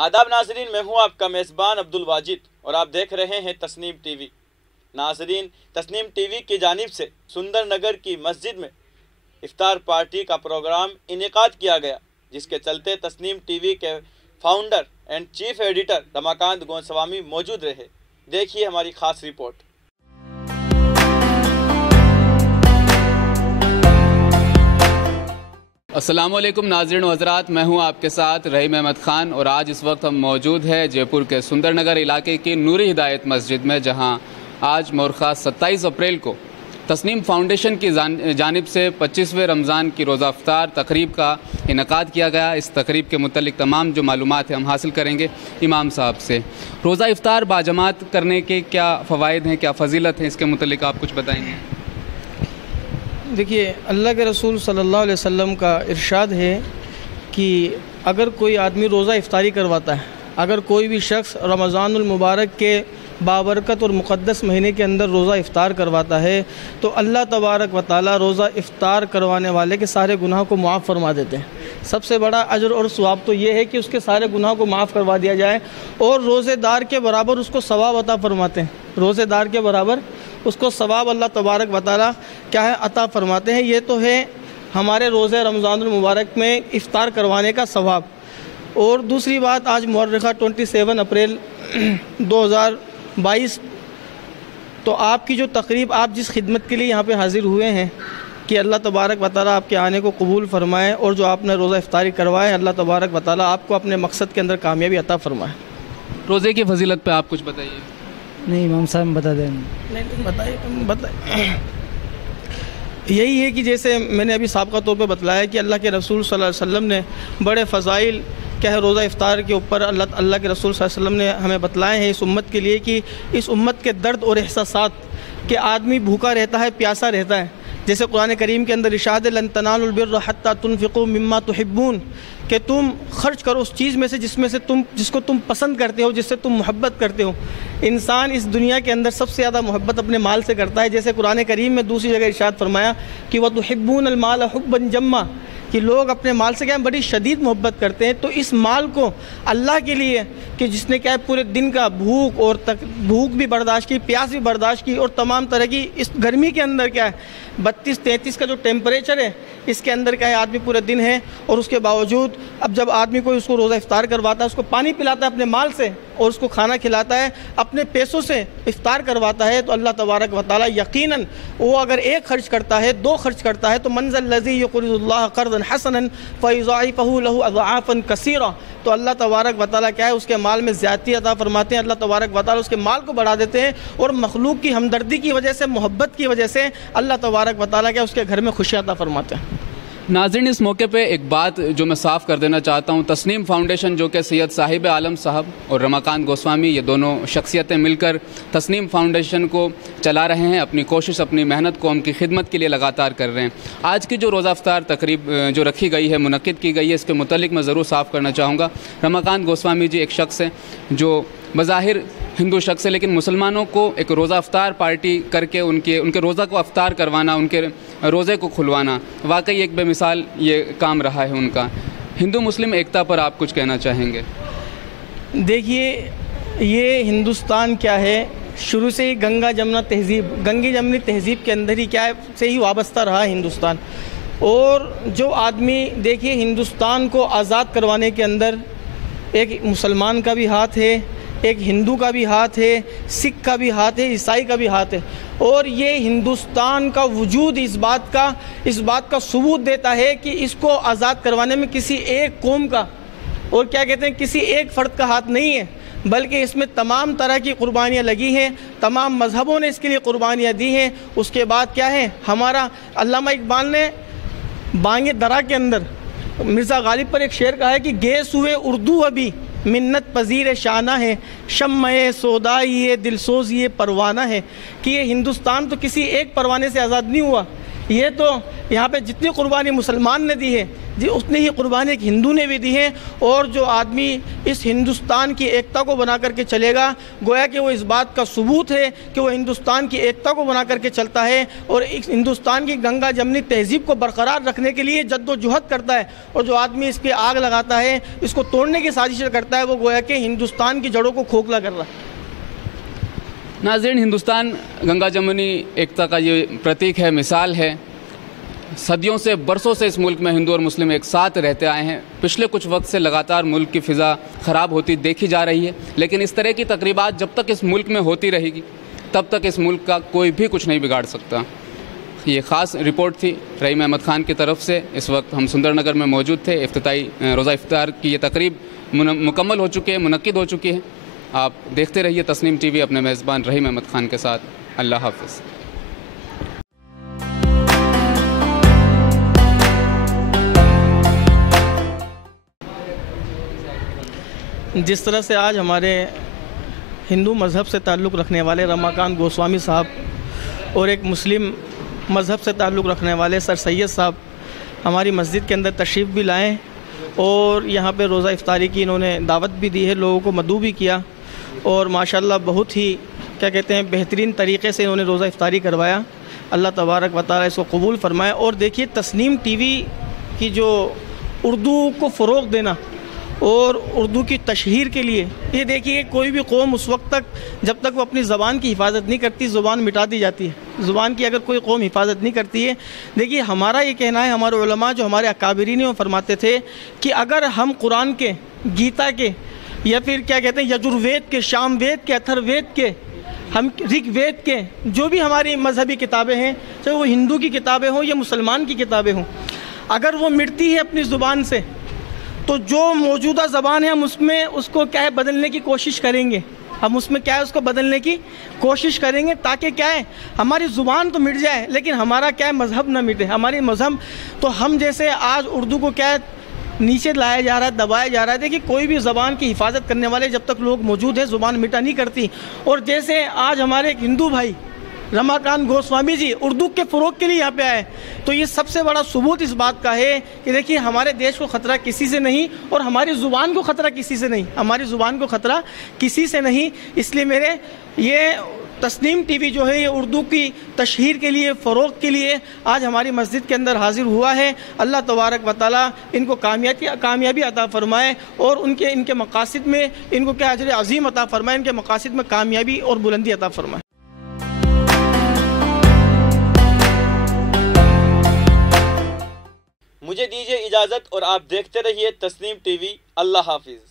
आदाब नाजरीन, मैं हूं आपका मेज़बान अब्दुल वाजिद और आप देख रहे हैं तस्नीम टीवी। नाजरीन, तस्नीम टीवी की जानिब से सुंदर नगर की मस्जिद में इफ्तार पार्टी का प्रोग्राम इनेकाद किया गया, जिसके चलते तस्नीम टीवी के founder and chief editor Ramakant Goswami मौजूद रहे। देखिए हमारी ख़ास रिपोर्ट। अस्सलामुअलैकुम नाज़रीन व हज़रात, मैं हूं आपके साथ रहीम अहमद ख़ान और आज इस वक्त हम मौजूद हैं जयपुर के सुंदर नगर इलाके की नूरी हिदायत मस्जिद में, जहां आज मौरख़ा 27 अप्रैल को तस्नीम फाउंडेशन की जानिब से 25वें रमज़ान की रोज़ा इफ्तार तकरीब का इनेकाद किया गया। इस तकरीब के मुतल्लिक़ तमाम जो मालूमात हैं हम हासिल करेंगे इमाम साहब से। रोज़ा इफ्तार बाजमात करने के क्या फ़वाइद हैं, क्या फ़जीलत हैं, इसके मुतल्लिक़ आप कुछ बताएँगे? देखिए, अल्लाह के रसूल सल्लल्लाहु अलैहि वसल्लम का इरशाद है कि अगर कोई आदमी रोज़ा इफ्तारी करवाता है, अगर कोई भी शख्स रमज़ानुल मुबारक के बाबरकत और मुक़द्दस महीने के अंदर रोज़ा इफ्तार करवाता है तो अल्लाह तबारक व तआला रोज़ा इफ्तार करवाने वाले के सारे गुनाह को माफ़ फरमा देते हैं। सबसे बड़ा अजर और सवाब तो ये है कि उसके सारे गुनाह को माफ़ करवा दिया जाए और रोज़ेदार के बराबर उसको सवाब अता फरमाते हैं। रोज़ेदार के बराबर उसको सवाब अल्लाह तबारक व तआला क्या है अता फरमाते हैं। ये तो है हमारे रोज़े रमज़ानुल मुबारक में इफ्तार करवाने का सवाब। और दूसरी बात, आज मुअर्रिखा 27 अप्रैल 2022, तो आपकी जो तकरीब, आप जिस खिदमत के लिए यहाँ पे हाज़िर हुए हैं कि अल्लाह तबारक व तआला आपके आने को कबूल फरमाए और जो आपने रोज़ा इफ्तारी करवाए अल्लाह तबारक व तआला आपको अपने मकसद के अंदर कामयाबी अता फरमाए। रोज़े की फजीलत पे आप कुछ बताइए। नहीं, इमाम साहब बता दें। नहीं, बताइए। यही है कि जैसे मैंने अभी साबिक़ा तौर पे बतलाया कि अल्लाह के रसूल सल्लल्लाहु अलैहि वसल्लम ने बड़े फ़ज़ाइल क्या है रोज़ा इफ्तार के ऊपर अल्लाह के रसूल सल्लल्लाहु अलैहि वसल्लम ने हमें बतलाए हैं इस उम्मत के लिए कि इस उम्मत के दर्द और एहसासात कि आदमी भूखा रहता है, प्यासा रहता है। जैसे कुरान करीम के अंदर इरशाद है, लन तनालुल बिर्र हत्ता तुनफ़िक़ू मिम्मा तुहिब्बून, कि तुम खर्च करो उस चीज़ में से जिसको तुम पसंद करते हो, जिससे तुम मोहब्बत करते हो। इंसान इस दुनिया के अंदर सबसे ज़्यादा मोहब्बत अपने माल से करता है। जैसे कुरान करीम में दूसरी जगह इरशाद फरमाया कि व तुहिब्बूनल माल हुब्बन जम्मा, कि लोग अपने माल से क्या है बड़ी शदीद मोहब्बत करते हैं। तो इस माल को अल्लाह के लिए कि जिसने क्या है पूरे दिन का भूख भी बर्दाश्त की, प्यास भी बर्दाश्त की और तमाम तरह की इस गर्मी के अंदर क्या है 32-33 का जो टेम्परेचर है इसके अंदर क्या है आदमी पूरे दिन है और उसके बावजूद अब जब आदमी को उसको रोज़ा इफ्तार करवाता है, उसको पानी पिलाता है अपने माल से और उसको खाना खिलाता है, अपने पैसों से इफ्तार करवाता है, तो अल्लाह तबारक व तआला यकीनन वो अगर एक खर्च करता है, दो खर्च करता है तो मंज़ल लज़ी युक़रिज़ुल्लाह क़र्ज़न हसनन फ़युज़ाइफ़हु लहु अज़आफ़न कसीरा, तो अल्लाह तबारक व तआला क्या है उसके माल में ज़्यादती अता फरमाते हैं। अल्लाह तबारक व तआला उसके माल को बढ़ा देते हैं और मखलूक की हमदर्दी की वजह से, मोहब्बत की वजह से अल्लाह तबारक व तआला क्या उसके घर में खुशियाँ अता फरमाते हैं। नाज़रीन, इस मौके पे एक बात जो मैं साफ़ कर देना चाहता हूँ, तस्नीम फाउंडेशन जो कि सैयद साहिब आलम साहब और रमाकांत गोस्वामी, ये दोनों शख्सियतें मिलकर तस्नीम फाउंडेशन को चला रहे हैं। अपनी कोशिश, अपनी मेहनत को उनकी खिदमत के लिए लगातार कर रहे हैं। आज की जो रोज़ा इफ्तार तकरीब जो रखी गई है, मुनक्किद की गई है, इसके मुतल्लिक़ मैं ज़रूर साफ़ करना चाहूँगा। रमाकांत गोस्वामी जी एक शख्स हैं जो बज़ाहिर हिंदू शख्स है, लेकिन मुसलमानों को एक रोज़ा इफ्तार पार्टी करके उनके रोज़ा को इफ्तार करवाना, उनके रोज़े को खुलवाना वाकई एक बेमिसाल ये काम रहा है उनका। हिंदू मुस्लिम एकता पर आप कुछ कहना चाहेंगे? देखिए, ये हिंदुस्तान क्या है शुरू से ही गंगा जमुना तहज़ीब के अंदर ही क्या है से ही वाबस्ता रहा हिंदुस्तान। और जो आदमी देखिए हिंदुस्तान को आज़ाद करवाने के अंदर एक मुसलमान का भी हाथ है, एक हिंदू का भी हाथ है, सिख का भी हाथ है, ईसाई का भी हाथ है। और ये हिंदुस्तान का वजूद इस बात का सबूत देता है कि इसको आज़ाद करवाने में किसी एक कौम का और क्या कहते हैं किसी एक फ़र्द का हाथ नहीं है, बल्कि इसमें तमाम तरह की कुर्बानियाँ लगी हैं, तमाम मज़हबों ने इसके लिए कुर्बानियाँ दी हैं। उसके बाद क्या है, हमारा अल्लामा इकबाल ने बांगे दरा के अंदर मिर्ज़ा गालिब पर एक शेर कहा है कि गेस हुए उर्दू अभी मिन्नत पजीर शाना है, शम्मे सोदा ये दिलसोज ये परवाना है, कि ये हिंदुस्तान तो किसी एक परवाने से आज़ाद नहीं हुआ, یہ تو یہاں پہ جتنی قربانی مسلمان نے دی ہے اتنی ہی قربانی ایک ہندو نے بھی دی ہے، اور جو آدمی اس ہندوستان کی ایکتا کو بنا کر کے چلے گا گویا کہ وہ اس بات کا ثبوت ہے کہ وہ ہندوستان کی ایکتا کو بنا کر کے چلتا ہے، اور ہندوستان کی گنگا جمنی تہذیب کو برقرار رکھنے کے لیے جد و جہد کرتا ہے، اور جو آدمی اس پہ آگ لگاتا ہے، اس کو توڑنے کی سازشیں کرتا ہے، وہ گویا کہ ہندوستان کی جڑوں کو کھوکھلا کر رہا ہے۔ ناظرین، ہندوستان گنگا جمنی ایکتا کا یہ پرتیک ہے، مثال ہے۔ صدیوں سے، برسوں سے اس ملک میں ہندو اور مسلم ایک ساتھ رہتے آئے ہیں۔ پچھلے کچھ وقت سے لگاتار ملک کی فضا خراب ہوتی دیکھی جا رہی ہے، لیکن اس طرح کی تقریبات جب تک اس ملک میں ہوتی رہے گی تب تک اس ملک کا کوئی بھی کچھ نہیں بگاڑ سکتا۔ یہ خاص رپورٹ تھی رحیم احمد خان کی طرف سے۔ اس وقت ہم سندر نگر میں موجود تھے۔ افتتاحی روزہ افطار کی یہ تقریب مکمل ہو چکی ہے، منعقد ہو چکی ہے۔ آپ دیکھتے رہیے تسنیم ٹی وی اپنے میزبان رحیم احمد خان کے ساتھ۔ اللہ حافظ۔ جس طرح سے آج ہمارے ہندو مذہب سے تعلق رکھنے والے رماکانت گوسوامی صاحب اور ایک مسلم مذہب سے تعلق رکھنے والے سر سید صاحب ہماری مسجد کے اندر تشریف بھی لائیں، اور یہاں پہ روزہ افطاری کی انہوں نے دعوت بھی دی ہے، لوگوں کو مدعو بھی کیا، اور ماشاءاللہ بہت ہی بہترین طریقے سے انہوں نے روزہ افطاری کروایا۔ اللہ تبارک و تعالیٰ اس کو قبول فرمائے۔ اور دیکھیے تسنیم ٹی وی کی جو اردو کو فروغ دینا اور اردو کی تشہیر کے لیے، یہ دیکھیے کوئی بھی قوم اس وقت تک جب تک وہ اپنی زبان کی حفاظت نہیں کرتی، زبان مٹا دی جاتی ہے۔ زبان کی اگر کوئی قوم حفاظت نہیں کرتی ہے، دیکھیے ہمارا یہ کہنا ہے، ہمارے علماء جو ہمارے اکابرین وہ فرماتے تھے کہ اگر ہم قرآن کے، گیتا کے، یا پھر یجروید کے، شام وید کے، اتھر وید کے، ہم رگ وید کے، جو بھی ہماری مذہبی کتابیں ہیں، چاہے وہ ہندو کی کتابیں ہوں یا مسلمان کی کتابیں ہوں، اگر وہ مٹتی ہے اپنی زبان سے، تو جو موجودہ زبان ہے ہم اس کو کیا ہے بدلنے کی کوشش کریں گے، ہم اس میں کیا ہے اس کو بدلنے کی کوشش کریں گے، تاکہ کیا ہے ہماری زبان تو مٹ جائے لیکن ہمارا کیا ہے مذہب نہ مٹے، ہماری مذہب۔ تو ہم جیسے آج اردو کو کیا ہے نیچے لایا جا رہا ہے، دبایا جا رہا ہے، دیکھیے کوئی بھی زبان کی حفاظت کرنے والے جب تک لوگ موجود ہیں زبان مٹا نہیں کرتی۔ اور جیسے آج ہمارے ایک ہندو بھائی رماکانت گوسوامی جی اردو کے فروغ کے لیے یہاں پہ آئے، تو یہ سب سے بڑا ثبوت اس بات کا ہے کہ دیکھیے ہمارے دیش کو خطرہ کسی سے نہیں، اور ہماری زبان کو خطرہ کسی سے نہیں، ہماری زبان کو خطرہ کسی سے نہیں۔ اس لیے میرے یہ تسنیم ٹی وی جو ہے یہ اردو کی تشہیر کے لیے، فروغ کے لیے آج ہماری مسجد کے اندر حاضر ہوا ہے۔ اللہ تبارک و تعالیٰ ان کو کامیابی عطا فرمائے، اور ان کے مقاصد میں ان کو کیا اجر عظیم عطا فرمائے، ان کے مقاصد میں کامیابی اور بلندی عطا فرمائے۔ مجھے دیجیے اجازت اور آپ دیکھتے رہیے تسنیم ٹی وی۔ اللہ حافظ۔